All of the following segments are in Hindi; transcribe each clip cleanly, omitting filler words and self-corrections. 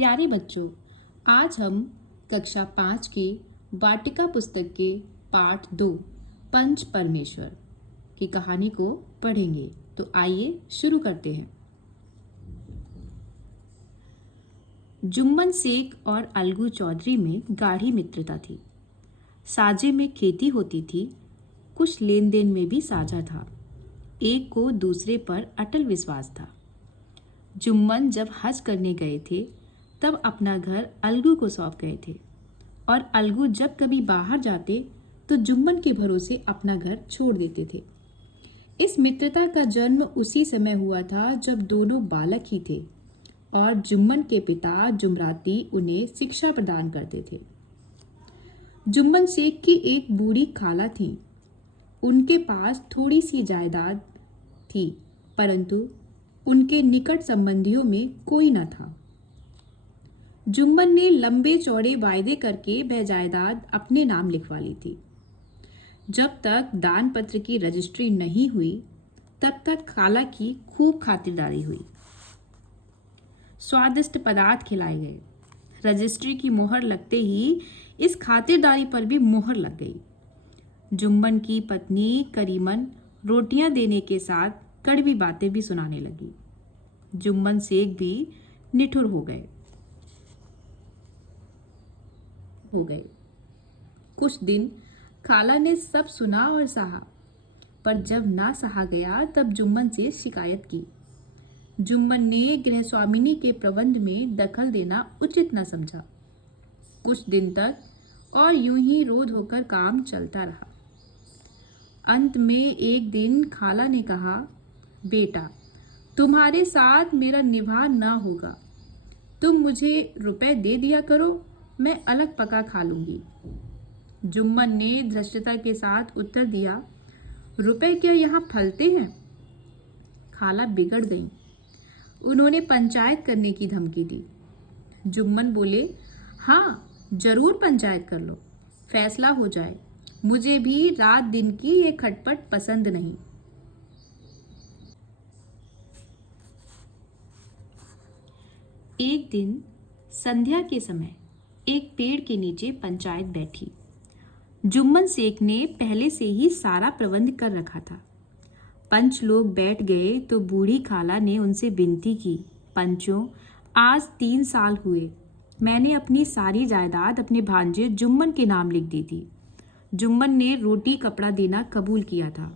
प्यारे बच्चों, आज हम कक्षा 5 के वाटिका पुस्तक के पाठ 2 पंच परमेश्वर की कहानी को पढ़ेंगे। तो आइए शुरू करते हैं। जुम्मन शेख और अलगू चौधरी में गाढ़ी मित्रता थी। साझे में खेती होती थी, कुछ लेन देन में भी साझा था। एक को दूसरे पर अटल विश्वास था। जुम्मन जब हज करने गए थे तब अपना घर अलगू को सौंप गए थे और अलगू जब कभी बाहर जाते तो जुम्मन के भरोसे अपना घर छोड़ देते थे। इस मित्रता का जन्म उसी समय हुआ था जब दोनों बालक ही थे और जुम्मन के पिता जुमराती उन्हें शिक्षा प्रदान करते थे। जुम्मन शेख की एक बूढ़ी खाला थी। उनके पास थोड़ी सी जायदाद थी, परंतु उनके निकट संबंधियों में कोई न था। जुम्मन ने लंबे चौड़े वायदे करके वह जायदाद अपने नाम लिखवा ली थी। जब तक दान पत्र की रजिस्ट्री नहीं हुई तब तक खाला की खूब खातिरदारी हुई। स्वादिष्ट पदार्थ खिलाए गए। रजिस्ट्री की मोहर लगते ही इस खातिरदारी पर भी मोहर लग गई। जुम्मन की पत्नी करीमन रोटियां देने के साथ कड़वी बातें भी सुनाने लगी। जुम्मन शेख भी निठुर हो गए। कुछ दिन खाला ने सब सुना और सहा, पर जब ना सहा गया तब जुम्मन से शिकायत की। जुम्मन ने गृहस्वामिनी के प्रबंध में दखल देना उचित न समझा। कुछ दिन तक और यूं ही रोध होकर काम चलता रहा। अंत में एक दिन खाला ने कहा, बेटा, तुम्हारे साथ मेरा निभाव ना होगा। तुम मुझे रुपए दे दिया करो, मैं अलग पका खा लूंगी। जुम्मन ने धृष्टता के साथ उत्तर दिया, रुपए क्या यहाँ फलते हैं? खाला बिगड़ गई। उन्होंने पंचायत करने की धमकी दी। जुम्मन बोले, हाँ, जरूर पंचायत कर लो, फैसला हो जाए। मुझे भी रात दिन की ये खटपट पसंद नहीं। एक दिन संध्या के समय एक पेड़ के नीचे पंचायत बैठी। जुम्मन शेख ने पहले से ही सारा प्रबंध कर रखा था। पंच लोग बैठ गए तो बूढ़ी खाला ने उनसे विनती की, पंचों, आज 3 साल हुए मैंने अपनी सारी जायदाद अपने भांजे जुम्मन के नाम लिख दी थी। जुम्मन ने रोटी कपड़ा देना कबूल किया था।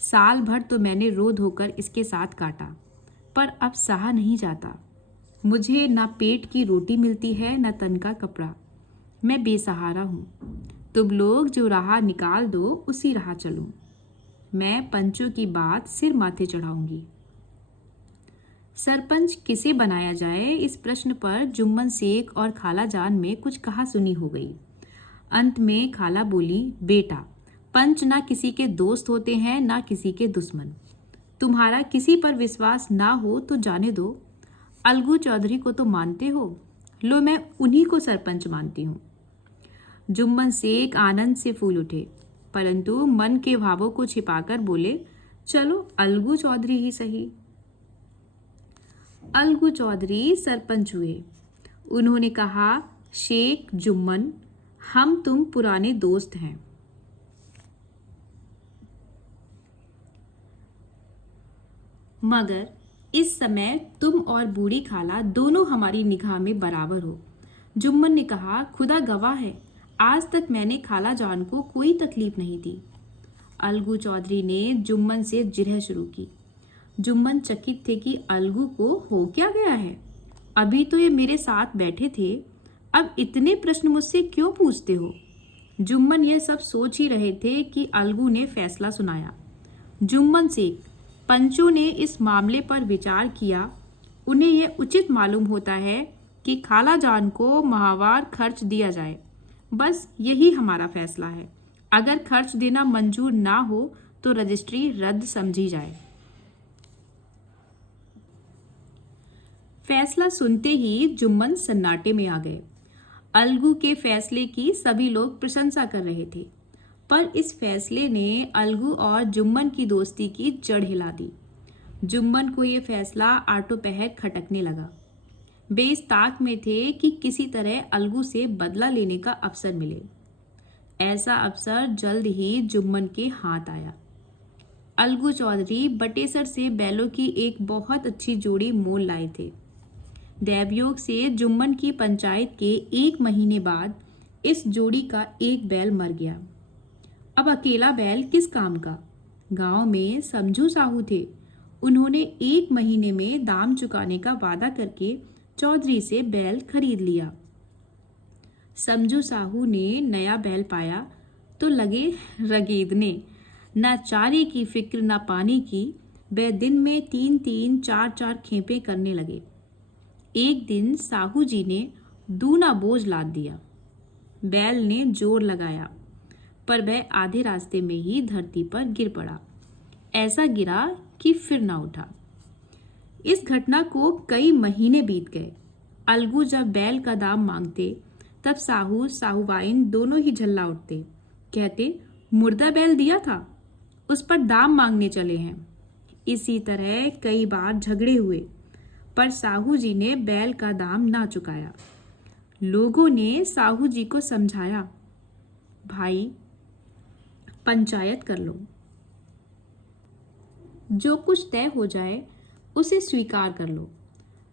साल भर तो मैंने रोध होकर इसके साथ काटा, पर अब सहा नहीं जाता। मुझे ना पेट की रोटी मिलती है न तन का कपड़ा। मैं बेसहारा हूँ। तुम लोग जो राह निकाल दो उसी राह चलूं। मैं पंचों की बात सिर माथे चढ़ाऊंगी। सरपंच किसे बनाया जाए, इस प्रश्न पर जुम्मन शेख और खाला जान में कुछ कहा सुनी हो गई। अंत में खाला बोली, बेटा, पंच ना किसी के दोस्त होते हैं ना किसी के दुश्मन। तुम्हारा किसी पर विश्वास ना हो तो जाने दो। अलगू चौधरी को तो मानते हो, लो मैं उन्हीं को सरपंच मानती हूँ। जुम्मन शेख आनंद से फूल उठे, परंतु मन के भावों को छिपाकर बोले, चलो अलगू चौधरी ही सही। अलगू चौधरी सरपंच हुए। उन्होंने कहा, शेख जुम्मन, हम तुम पुराने दोस्त हैं। मगर इस समय तुम और बूढ़ी खाला दोनों हमारी निगाह में बराबर हो। जुम्मन ने कहा, खुदा गवाह है, आज तक मैंने खाला जान को कोई तकलीफ नहीं दी। अलगू चौधरी ने जुम्मन से जिरह शुरू की। जुम्मन चकित थे कि अलगू को हो क्या गया है। अभी तो ये मेरे साथ बैठे थे, अब इतने प्रश्न मुझसे क्यों पूछते हो? जुम्मन ये सब सोच ही रहे थे कि अलगू ने फैसला सुनाया। जुम्मन शेख, पंचों ने इस मामले पर विचार किया। उन्हें यह उचित मालूम होता है कि खाला जान को माहवार खर्च दिया जाए। बस यही हमारा फैसला है। अगर खर्च देना मंजूर ना हो तो रजिस्ट्री रद्द समझी जाए। फैसला सुनते ही जुम्मन सन्नाटे में आ गए। अलगू के फैसले की सभी लोग प्रशंसा कर रहे थे, पर इस फैसले ने अलगू और जुम्मन की दोस्ती की जड़ हिला दी। जुम्मन को यह फैसला आटो पहर खटकने लगा। बेइस ताक में थे कि किसी तरह अलगू से बदला लेने का अवसर मिले। ऐसा अवसर जल्द ही जुम्मन के हाथ आया। अलगू चौधरी बटेसर से बैलों की एक बहुत अच्छी जोड़ी मोल लाए थे। दैवयोग से जुम्मन की पंचायत के 1 महीने बाद इस जोड़ी का एक बैल मर गया। अब अकेला बैल किस काम का? गांव में समझू साहू थे। उन्होंने 1 महीने में दाम चुकाने का वादा करके चौधरी से बैल खरीद लिया। समझू साहू ने नया बैल पाया तो लगे रगेदने। ना चारे की फिक्र ना पानी की, वह दिन में 3-3, 4-4 खेपे करने लगे। एक दिन साहू जी ने दूना बोझ लाद दिया। बैल ने जोर लगाया, पर वह आधे रास्ते में ही धरती पर गिर पड़ा। ऐसा गिरा कि फिर ना उठा। इस घटना को कई महीने बीत गए। अलगू जब बैल का दाम मांगते तब साहू साहूबाइन दोनों ही झल्ला उठते। कहते, मुर्दा बैल दिया था, उस पर दाम मांगने चले हैं। इसी तरह कई बार झगड़े हुए, पर साहू जी ने बैल का दाम ना चुकाया। लोगों ने साहू जी को समझाया, भाई पंचायत कर लो, जो कुछ तय हो जाए उसे स्वीकार कर लो।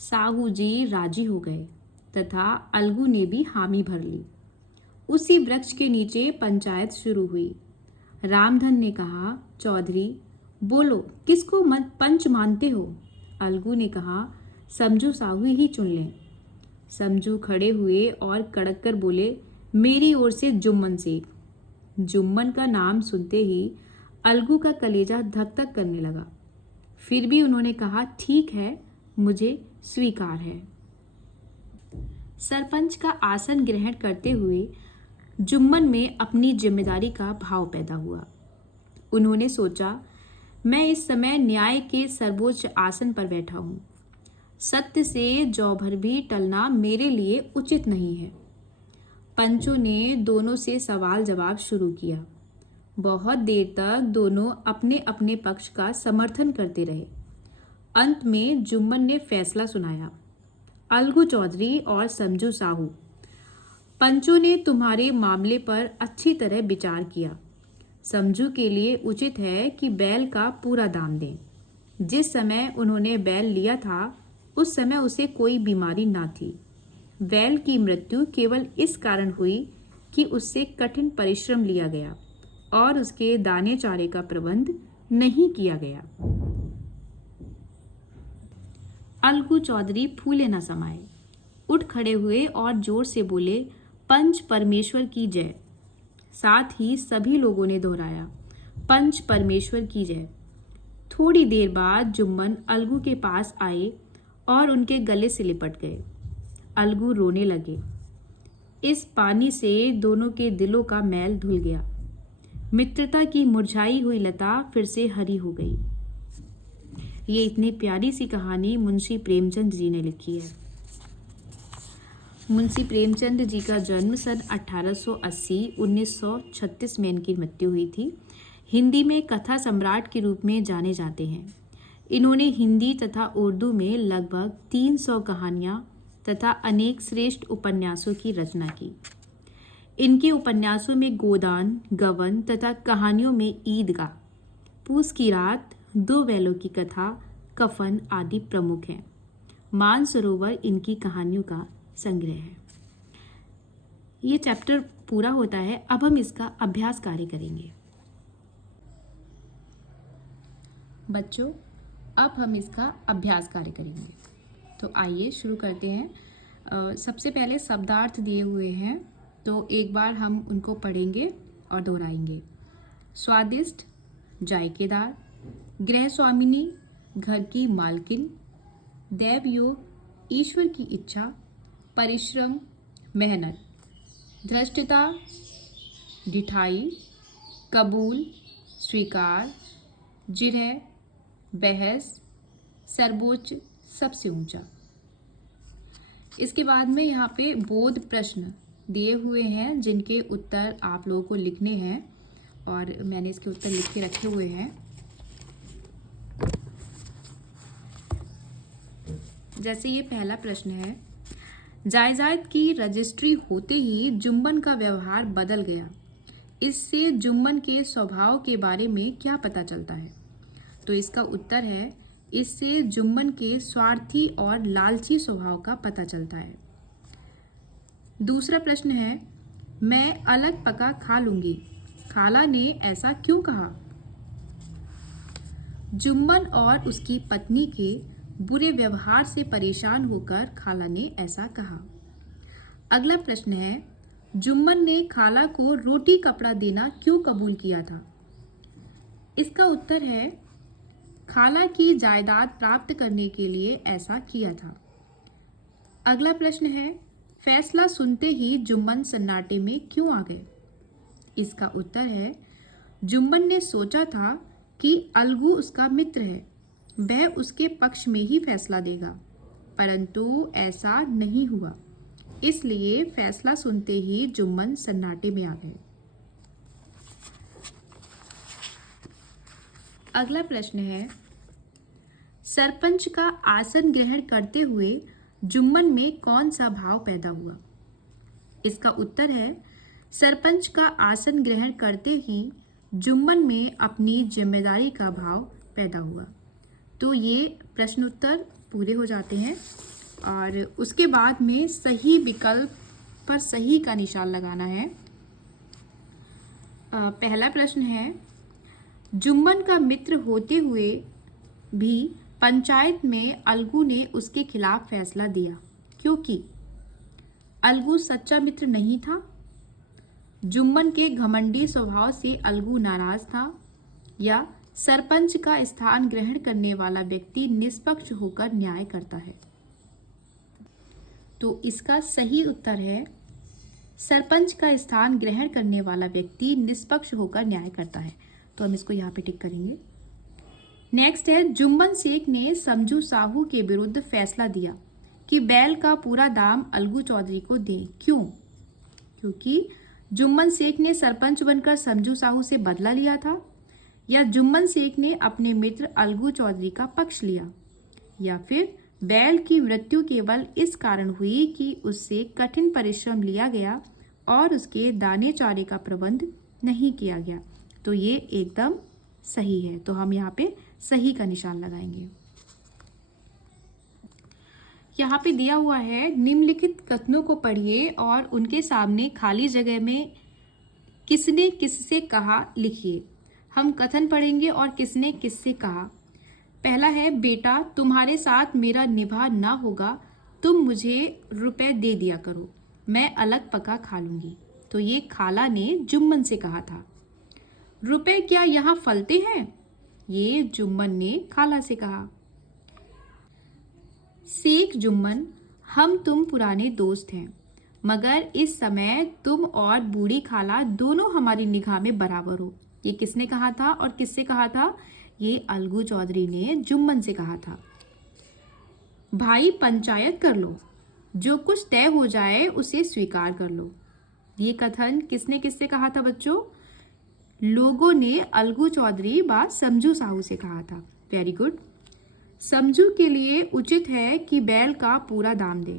साहू जी राजी हो गए तथा अलगू ने भी हामी भर ली। उसी वृक्ष के नीचे पंचायत शुरू हुई। रामधन ने कहा, चौधरी बोलो, किसको पंच मानते हो? अलगू ने कहा, समझू साहू ही चुन लें। समझू खड़े हुए और कड़क कर बोले, मेरी ओर से जुम्मन शेख। जुम्मन का नाम सुनते ही अलगू का कलेजा धक धक करने लगा। फिर भी उन्होंने कहा, ठीक है, मुझे स्वीकार है। सरपंच का आसन ग्रहण करते हुए जुम्मन में अपनी जिम्मेदारी का भाव पैदा हुआ। उन्होंने सोचा, मैं इस समय न्याय के सर्वोच्च आसन पर बैठा हूँ। सत्य से जौ भर भी टलना मेरे लिए उचित नहीं है। पंचों ने दोनों से सवाल जवाब शुरू किया। बहुत देर तक दोनों अपने अपने पक्ष का समर्थन करते रहे। अंत में जुम्मन ने फैसला सुनाया, अलगू चौधरी और समझू साहू, पंचों ने तुम्हारे मामले पर अच्छी तरह विचार किया। समझू के लिए उचित है कि बैल का पूरा दाम दें। जिस समय उन्होंने बैल लिया था उस समय उसे कोई बीमारी ना थी। बैल की मृत्यु केवल इस कारण हुई कि उससे कठिन परिश्रम लिया गया और उसके दाने चारे का प्रबंध नहीं किया गया। अलगू चौधरी फूले न समाये, उठ खड़े हुए और जोर से बोले, पंच परमेश्वर की जय। साथ ही सभी लोगों ने दोहराया, पंच परमेश्वर की जय। थोड़ी देर बाद जुम्मन अलगू के पास आए और उनके गले से लिपट गए। अलगू रोने लगे। इस पानी से दोनों के दिलों का मैल धुल गया। मित्रता की मुरझाई हुई लता फिर से हरी हो गई। ये इतनी प्यारी सी कहानी मुंशी प्रेमचंद जी ने लिखी है। मुंशी प्रेमचंद जी का जन्म सन 1880 1936 में इनकी मृत्यु हुई थी। हिंदी में कथा सम्राट के रूप में जाने जाते हैं। इन्होंने हिंदी तथा उर्दू में लगभग 300 कहानियाँ तथा अनेक श्रेष्ठ उपन्यासों की रचना की। इनके उपन्यासों में गोदान, गबन तथा कहानियों में ईदगाह, पूस की रात, 2 बैलों की कथा, कफन आदि प्रमुख हैं। मानसरोवर इनकी कहानियों का संग्रह है। ये चैप्टर पूरा होता है। अब हम इसका अभ्यास कार्य करेंगे। बच्चों, अब हम इसका अभ्यास कार्य करेंगे। तो आइए शुरू करते हैं। सबसे पहले शब्दार्थ दिए हुए हैं, तो एक बार हम उनको पढ़ेंगे और दोहराएंगे। स्वादिष्ट, जायकेदार, गृह स्वामिनी, घर की मालकिन, दैवयोग, ईश्वर की इच्छा, परिश्रम, मेहनत, धृष्टता, ढिठाई, कबूल, स्वीकार, जिरह, बहस, सर्वोच्च, सबसे ऊंचा। इसके बाद में यहाँ पे बोध प्रश्न दिए हुए हैं जिनके उत्तर आप लोगों को लिखने हैं और मैंने इसके उत्तर लिख के रखे हुए हैं। जैसे ये पहला प्रश्न है, जायदाद की रजिस्ट्री होते ही जुम्मन का व्यवहार बदल गया। इससे जुम्मन के स्वभाव के बारे में क्या पता चलता है? तो इसका उत्तर है, इससे जुम्मन के स्वार्थी और लालची स्वभाव का पता चलता है। दूसरा प्रश्न है, मैं अलग पका खा लूंगी, खाला ने ऐसा क्यों कहा? जुम्मन और उसकी पत्नी के बुरे व्यवहार से परेशान होकर खाला ने ऐसा कहा। अगला प्रश्न है, जुम्मन ने खाला को रोटी कपड़ा देना क्यों कबूल किया था? इसका उत्तर है, खाला की जायदाद प्राप्त करने के लिए ऐसा किया था। अगला प्रश्न है, फैसला सुनते ही जुम्मन सन्नाटे में क्यों आ गए? इसका उत्तर है, जुम्मन ने सोचा था कि अलगू उसका मित्र है, वह उसके पक्ष में ही फैसला देगा, परंतु ऐसा नहीं हुआ। इसलिए फैसला सुनते ही जुम्मन सन्नाटे में आ गए। अगला प्रश्न है, सरपंच का आसन ग्रहण करते हुए जुम्मन में कौन सा भाव पैदा हुआ? इसका उत्तर है, सरपंच का आसन ग्रहण करते ही जुम्मन में अपनी जिम्मेदारी का भाव पैदा हुआ। तो ये प्रश्न उत्तर पूरे हो जाते हैं और उसके बाद में सही विकल्प पर सही का निशान लगाना है। पहला प्रश्न है, जुम्मन का मित्र होते हुए भी पंचायत में अलगू ने उसके खिलाफ फैसला दिया, क्योंकि अलगू सच्चा मित्र नहीं था, जुम्मन के घमंडी स्वभाव से अलगू नाराज था, या सरपंच का स्थान ग्रहण करने वाला व्यक्ति निष्पक्ष होकर न्याय करता है। तो इसका सही उत्तर है, सरपंच का स्थान ग्रहण करने वाला व्यक्ति निष्पक्ष होकर न्याय करता है। तो हम इसको यहाँ पे टिक करेंगे। नेक्स्ट है, जुम्मन शेख ने समझू साहू के विरुद्ध फैसला दिया कि बैल का पूरा दाम अलगू चौधरी को दें। क्यों? क्योंकि जुम्मन शेख ने सरपंच बनकर समझू साहू से बदला लिया था, या जुम्मन शेख ने अपने मित्र अलगू चौधरी का पक्ष लिया, या फिर बैल की मृत्यु केवल इस कारण हुई कि उससे कठिन परिश्रम लिया गया और उसके दाने चारे का प्रबंध नहीं किया गया। तो ये एकदम सही है, तो हम यहाँ पे सही का निशान लगाएंगे। यहाँ पे दिया हुआ है, निम्नलिखित कथनों को पढ़िए और उनके सामने खाली जगह में किसने किससे कहा लिखिए। हम कथन पढ़ेंगे और किसने किससे कहा। पहला है, बेटा तुम्हारे साथ मेरा निभा ना होगा, तुम मुझे रुपए दे दिया करो, मैं अलग पका खा लूंगी। तो ये खाला ने जुम्मन से कहा था। रुपए क्या यहाँ फलते हैं? ये जुम्मन ने खाला से कहा। शेख जुम्मन, हम तुम पुराने दोस्त हैं, मगर इस समय तुम और बूढ़ी खाला दोनों हमारी निगाह में बराबर हो। ये किसने कहा था और किससे कहा था? ये अलगू चौधरी ने जुम्मन से कहा था। भाई पंचायत कर लो, जो कुछ तय हो जाए उसे स्वीकार कर लो। ये कथन किसने किससे कहा था बच्चों? लोगों ने अलगू चौधरी व समझू साहू से कहा था। Very good. समझू के लिए उचित है कि बैल का पूरा दाम दे।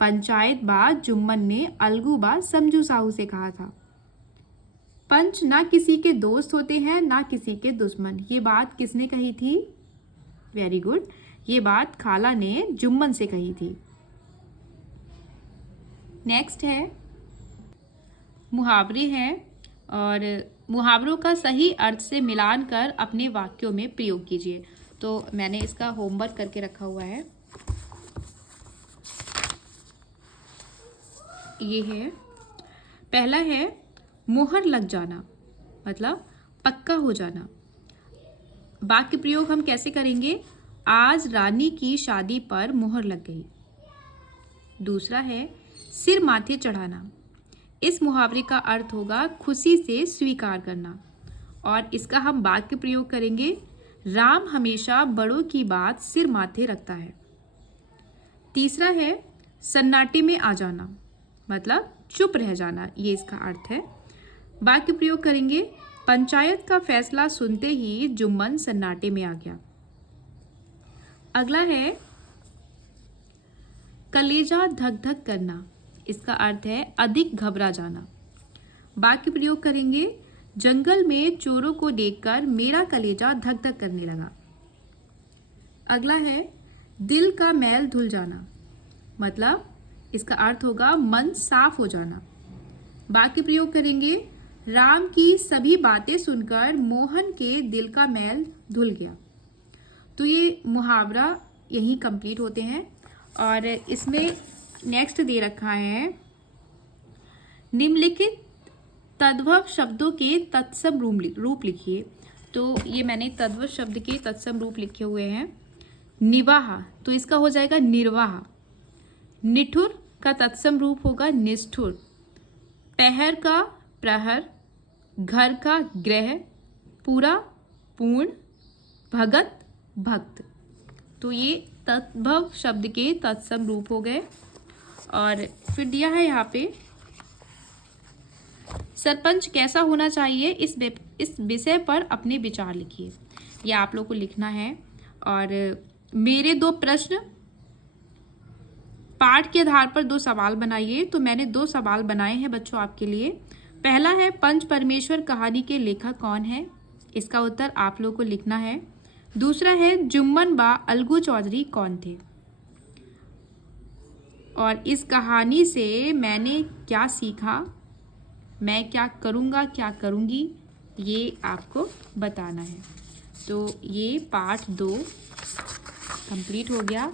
पंचायत बाद जुम्मन ने अलगू बा समझू साहू से कहा था। पंच ना किसी के दोस्त होते हैं ना किसी के दुश्मन। ये बात किसने कही थी? वेरी गुड, ये बात खाला ने जुम्मन से कही थी। नेक्स्ट है, मुहावरे हैं और मुहावरों का सही अर्थ से मिलान कर अपने वाक्यों में प्रयोग कीजिए। तो मैंने इसका होमवर्क करके रखा हुआ है। ये है, पहला है मोहर लग जाना, मतलब पक्का हो जाना। वाक्य प्रयोग हम कैसे करेंगे? आज रानी की शादी पर मोहर लग गई। दूसरा है सिर माथे चढ़ाना। इस मुहावरे का अर्थ होगा खुशी से स्वीकार करना, और इसका हम वाक्य प्रयोग करेंगे, राम हमेशा बड़ों की बात सिर माथे रखता है। तीसरा है सन्नाटे में आ जाना, मतलब चुप रह जाना, ये इसका अर्थ है। वाक्य प्रयोग करेंगे, पंचायत का फैसला सुनते ही जुम्मन सन्नाटे में आ गया। अगला है कलेजा धक धक करना, इसका अर्थ है अधिक घबरा जाना। वाक्य प्रयोग करेंगे, जंगल में चोरों को देखकर मेरा कलेजा धक धक करने लगा। अगला है दिल का मैल धुल जाना, मतलब इसका अर्थ होगा मन साफ हो जाना। वाक्य प्रयोग करेंगे, राम की सभी बातें सुनकर मोहन के दिल का मैल धुल गया। तो ये मुहावरा यहीं कंप्लीट होते हैं। और इसमें नेक्स्ट दे रखा है, निम्नलिखित तद्भव शब्दों के तत्सम रूप लिखिए। तो ये मैंने तद्भव शब्द के तत्सम रूप लिखे हुए हैं। निवाह, तो इसका हो जाएगा निर्वाह। निठुर का तत्सम रूप होगा निष्ठुर। पहर का प्रहर, घर का गृह, पूरा पूर्ण, भगत भक्त। तो ये तद्भव शब्द के तत्सम रूप हो गए। और फिर दिया है यहाँ पे, सरपंच कैसा होना चाहिए, इस विषय पर अपने विचार लिखिए। ये आप लोग को लिखना है। और मेरे 2 प्रश्न, पाठ के आधार पर 2 सवाल बनाइए। तो मैंने 2 सवाल बनाए हैं बच्चों आपके लिए। पहला है, पंच परमेश्वर कहानी के लेखक कौन है, इसका उत्तर आप लोग को लिखना है। दूसरा है, जुम्मन बा अलगू चौधरी कौन थे, और इस कहानी से मैंने क्या सीखा, मैं क्या करूँगा क्या करूँगी, ये आपको बताना है। तो ये पाठ 2 कंप्लीट हो गया।